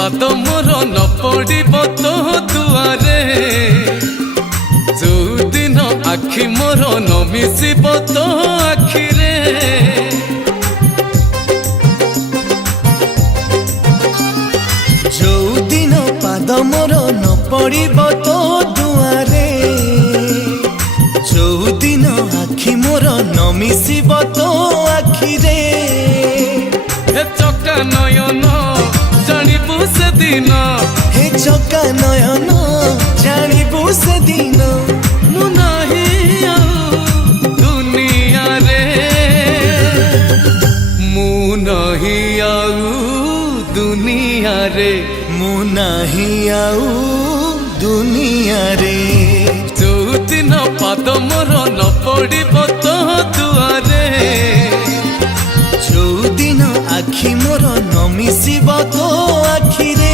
पाद मोर न पड़ब तो दुआरे जो दिन आखि मोर न मिसिब तो आखिरे जो दिन पाद मोर न पड़ब तो दुआरे जो दिन आखि मोर न मिसिब तो आखिरे हे चका नयन जानिबु से दिन हे चका नयन जानिबु से दिन मु नाही आउ दुनिया रे मु नाही आउ दुनिया रे मु नाही आउ दुनिया रे जो दिन पाद मोर न पड़ब तो दुआरे जो दिन आखि मोर न मिसिब तो आखिरे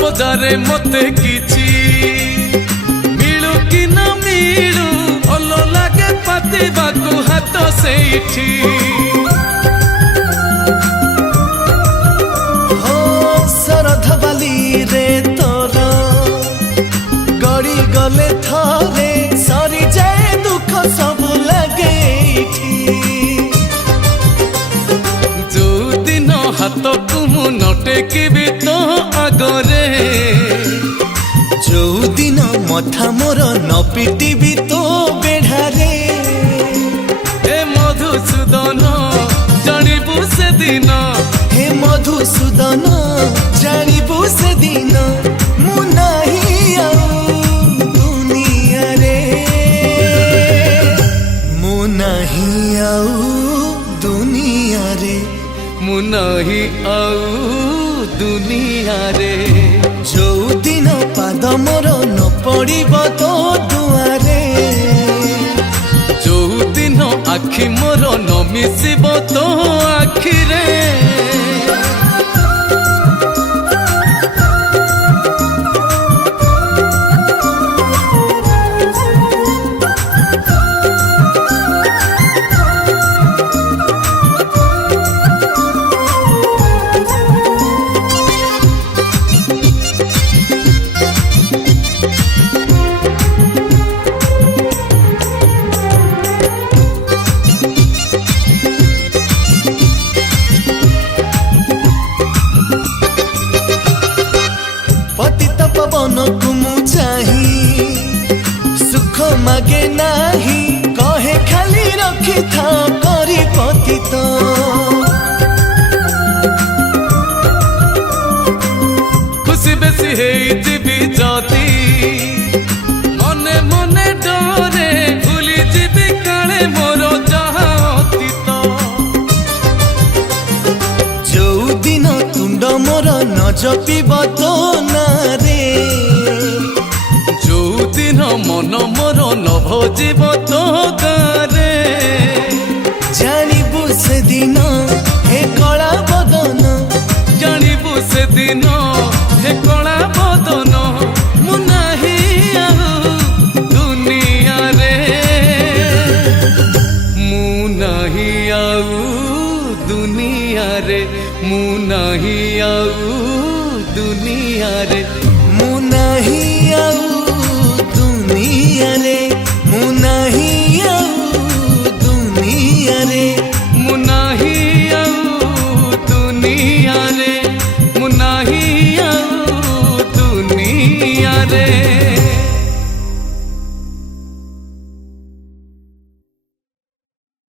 बजारे मते किछि मिलू कि न मिलू भल लागे पातिबाकू हाथ सेठी हो शरद बाली रे तोर गड़ी गले थरे सरी जाए दुख सब लगे जो दिन हाथ को मु न टेकिबी तो आगरे जो दिन मथा मोर न पिटिबी तो बेढ़ारे हे मधुसूदन जानिबु से दिन हे मधुसूदन जानिबु से दिन मु नाही आउ दुनिया रे मु नाही आउ दुनिया रे मु नाही आउ दुनिया रे जो दिन पाद मोर न पड़ब तो दुआरे जो दिन आखि मोर न मिसिब तो आखिरे पतित पवन कुमु चाही सुख मागे नाही कहे खाली रखी था करी पतित खुशी बेसी हेइजिबी जदी मने मने डरे भूली जीबी काले मोर जहा अतीत जो दिन तुंड मोर न जपिब तो ना रे जो दिन मन मोर न भजिब